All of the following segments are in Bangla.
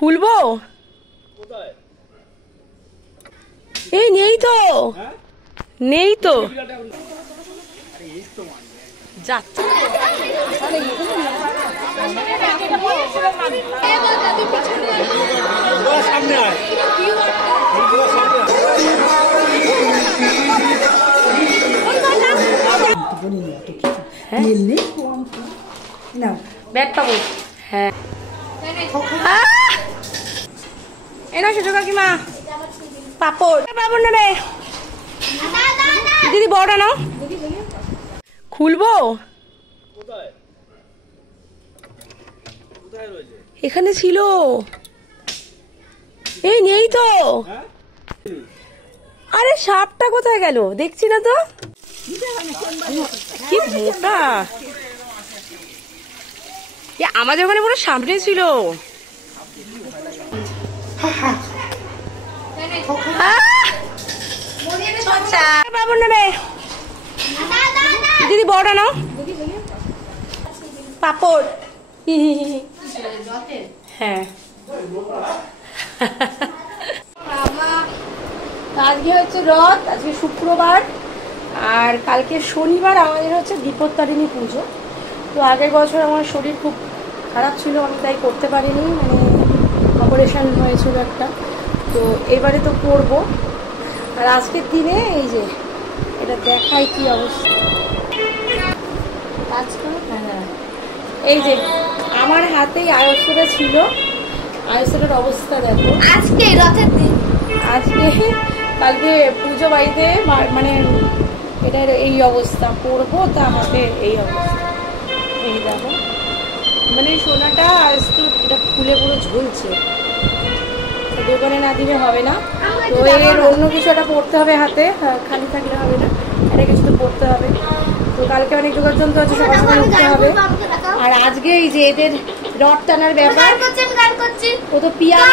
খুলবো? এই নেই তো, নেই তো যাচ্ছে। ব্যাগ পাবো? হ্যাঁ এনা সুযোগ কাকিমা পাপড় পাপড় নেবে দিদি, বড়টা নাও। খুলবো? এখানে ছিল। এই নেই তো। আরে সাপটা কোথায় গেল দেখছি না তো। কি মোটা, আমাদের ওখানে পুরো সামনে ছিল। নেবে দিদি, বড়টা নাও। পাপড়? হ্যাঁ আজকে হচ্ছে রথ, আজকে শুক্রবার আর কালকে শনিবার আমাদের হচ্ছে দীপোত্তরিণী পুজো। তো আগের বছর আমার শরীর খুব খারাপ ছিল, আমি তাই করতে পারিনি, মানে অপারেশন হয়েছিল একটা। তো এবারে তো করবো। আর আজকের দিনে এই যে এটা দেখাই কি অবস্থা। হ্যাঁ এই যে আমার হাতেই আয়ুষটা ছিল, আয়ুষের অবস্থা দেখো। আজকে রথের দিন, আজকে কালকে পুজো বাড়িতে মানে এটার এই অবস্থা, পরবো তা হাতে এই অবস্থা। এই দেখো মানে সোনাটা আজ তো এটা খুলে পুরো ঝুলছে, দোকানে না দিলে হবে না। তো এর অন্য কিছু একটা পড়তে হবে হাতে, খালি থাকলে হবে না, এটা কিছু তো পড়তে হবে। তো কালকে অনেক যোগাযন্ত্র আছে, সকাল সকাল উঠতে হবে। আর আজকে এই যে এদের রড টানার ব্যাপার, ও তো পিয়ানো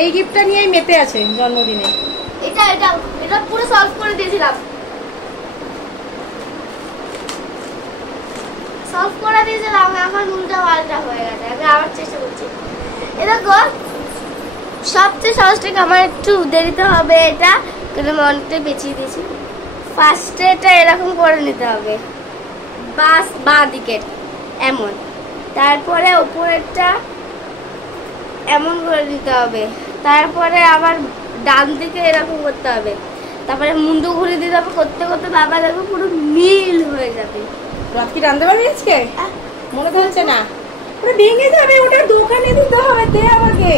এই গিফটটা নিয়েই মেতে আছে জন্মদিনে। এটা এটা এটা পুরো সলভ করে দিয়েছিলাম, সলভ করে দিয়েছিলাম, এখন উল্টা পাল্টা হয়ে গেছে। আমি আবার চেষ্টা করছি। এটা দেখো সবচেয়ে সহজ ট্রিক, আমার একটু দেরিতে হবে এটা, কারণ আমি অনেকটা পেঁচিয়ে দিয়েছি। ফার্স্টে এটা এরকম করে নিতে হবে, বাঁ দিকে এমন, তারপরে উপরেরটা এমন করে নিতে হবে, তারপরে আবার ডান দিকে এরকম করতে হবে, তারপরে মুন্ডু ঘুরে দিতে হবে। করতে করতে বাবা দেখো পুরো মিল হয়ে যাবে। রাত কি রাঁধতে পারবি আজকে? মনে থাকছে না, ওটা ভেঙে যাবে, ওটা দোকানে দিতে হবে। দে আমাকে,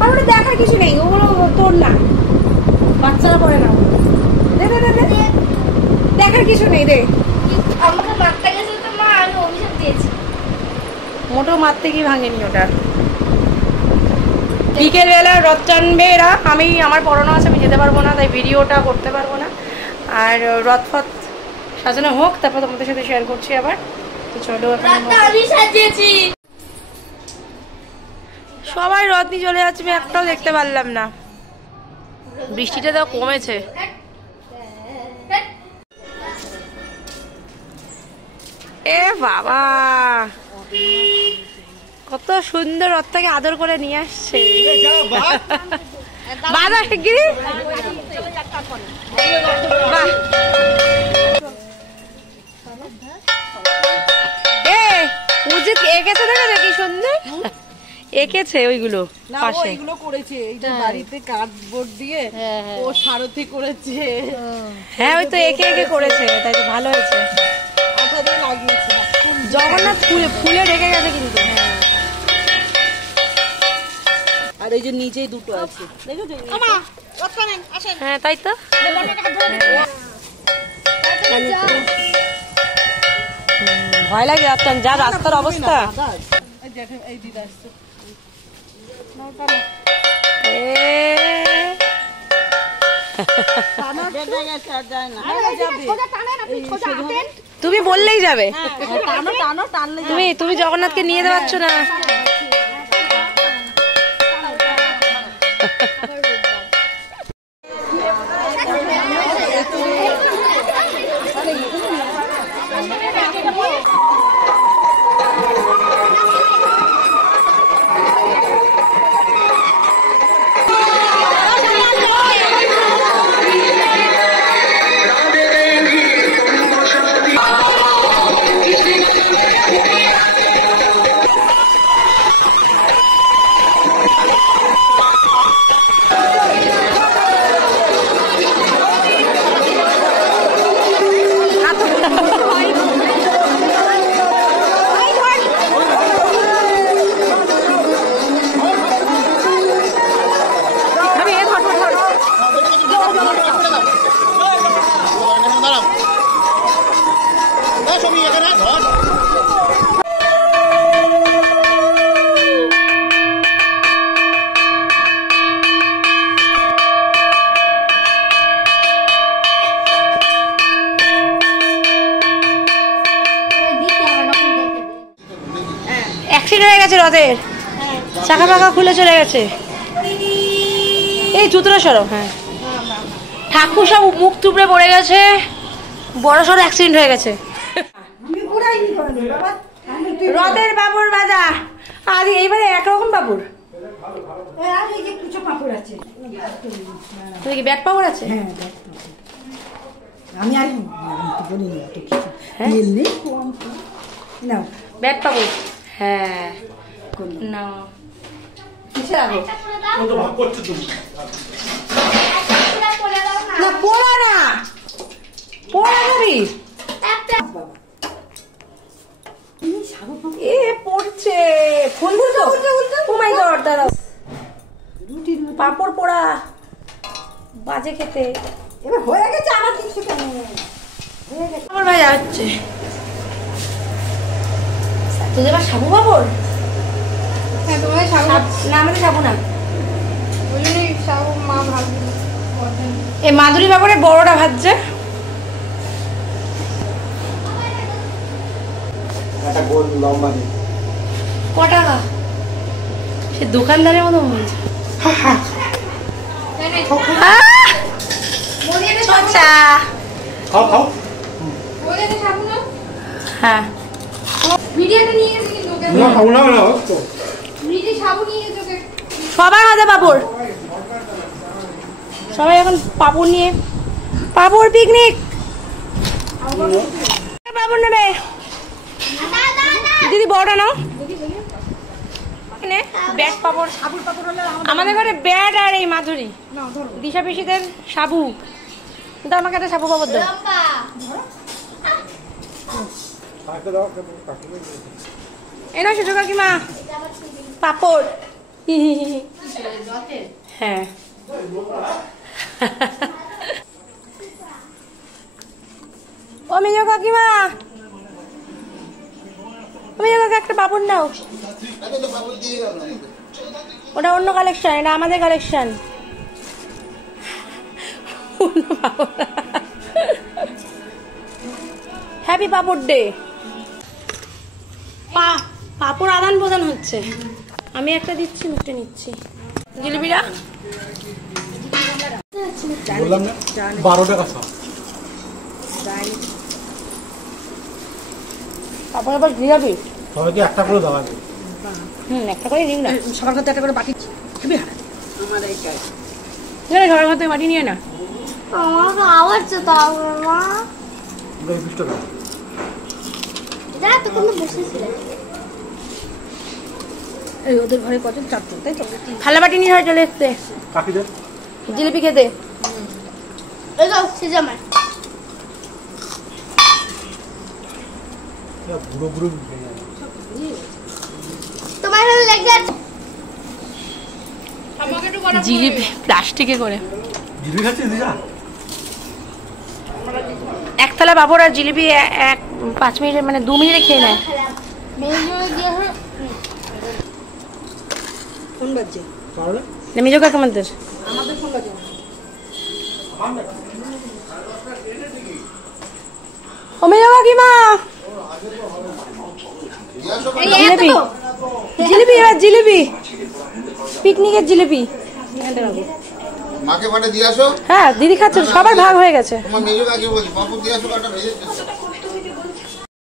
আর ওটা দেখার কিছু নেই, ওগুলো তোর না, বাচ্চারা পড়ে না। দে দে দে দে, দেখার কিছু নেই। দে, আমাকে মারতে গেছে তো মা, আমি অভিশাপ দিয়েছি। মোটো মারতে কি ভাঙেনি ওটা। বিকেল বেলা রথ টানবে এরা, আমি আমার পড়ানো আছে, আমি যেতে পারবো না, তাই ভিডিওটা করতে পারবো না। আর রথ ফথ সাজানো হোক, তারপর তোমাদের সাথে শেয়ার করছি আবার। তো চলো, আমি সাজিয়েছি। সবাই রথ নিয়ে চলে যাচ্ছে, আমি একটাও দেখতে পারলাম না। বৃষ্টিটা তো কমেছে। এ বাবা, কত সুন্দর রথটাকে আদর করে নিয়ে আসছে। বাধা শিগগিরি এঁকেছে, দেখে কি সুন্দর এঁকেছে ওইগুলো পাশে। এগুলো করেছে এই যে বাড়িতে কার্ডবোর্ড দিয়ে, ও সারথি করেছে। হ্যাঁ ওই তো এঁকে এঁকে করেছে, তাই তো ভালো হয়েছে। আঠা দিয়ে লাগিয়েছে, জগন্নাথ ফুলে ঢেকে গেছে কিন্তু। আর এই যে নিচেই দুটো আছে, দেখেছো? হ্যাঁ তাই তো। ভয় লাগে যা রাস্তার অবস্থা। এই দিদা আসছে, তুমি বললেই যাবে, টানলে তুমি জগন্নাথকে নিয়ে যেতে পারছো না। রথের, চাকা পাকা খুলে চলে গেছে। এই জুতোটা সরো। হ্যাঁ, ঠাকুর সব মুখ থুবড়ে পড়ে গেছে, বড় সড়ো অ্যাক্সিডেন্ট হয়ে গেছে। রথের বাবুর বাজা আর এইবারে একরকম বাবুর ব্যাট পাবর আছে। আমি আর বলি না তো কিছু না ব্যাট পাবো। হ্যাঁ না কিসে রাখো না পোড়া না পোড়া যাবি এ পড়ছে খুলবো তো। ও মাই গড, দাঁড়াও। পাপড় পোড়া বাজে খেতে। এবার হয়ে গেছে আমার কিছু কেন পাপড় ভাজা হচ্ছে। তোদের আবার সাবু পাপড়? হ্যাঁ, তোমাদের সাবু না, আমাদের সাবু না। ওই জন্যই সাবু মা ভাববে। এই মাধুরী পাপড়ের বড়টা ভাজছে। ক টাকা? সে দোকানদারের মতো বলছে। হ্যাঁ, ভিডিওটা নিয়ে গেছে কিন্তু ভিডিও সাবু নিয়ে গেছে। সবাই হাতে পাপড়, সবাই এখন পাপড় নিয়ে পাপড় পিকনিক। পাপড় নেবে দিদি, বড়টা নাও। ব্যাট পাপড়, আমাদের ঘরে ব্যাট আর এই মাধুরী দিশা পিসিদের সাবু। কিন্তু আমাকে একটা সাবু পাপড় দাও। এই না ছোট কাকিমা পাপড়। হ্যাঁ, ও মেজো কাকিমা, ও মেজো কাকা একটা পাপড় নাও। ওটা অন্য কালেকশন, এটা আমাদের কালেকশন। হ্যাপি পাপড় ডে। পাপড় আদান প্রদান হচ্ছে। আমি একটা দিচ্ছি, একটা নিচ্ছি। জিলিপিটা বললাম না 12 টাকা সব। পাপড় আবার জিলাপি সবাইকে একটা করে দেওয়া যায়। একটা করে নিন না। সবার কাছে একটা করে বাটি খাবি? আমার এইটাই সবার ঘর থেকে বাটি নিয়ে না। আমার খাওয়ার তো তাও মা 20 টাকা। এটা তো কোনো বসেছিল। এই ওদের ঘরে কত চারজন, তাই তো? থালা বাটি নিয়ে হয় চলে এসছে কাকিদের জিলিপি খেতে। এই তো সেজামার বুড়ো বুড়ো তোমার ভালো লাগছে? জিলিপি প্লাস্টিকে করে। জিলিপি খাচ্ছিস দিদা? এক থালা পাপড় আর জিলিপি 5 মিনিটে মানে 2 মিনিটে খেয়ে নেয়। ফোন বাজছে তাহলে মেজো কাকিমাদের আমাদের ফোন বাজছে ও মেজো কাকিমা জিলিপি জিলিপি এবার জিলিপি পিকনিকের জিলিপি। মাকে পাঠে দিয়ে আসো। হ্যাঁ দিদি খাচ্ছে, সবার ভাগ হয়ে গেছে। তোমার মেজো কাকে বলছি পাপড় দিয়ে আসো, কাটা ভেজে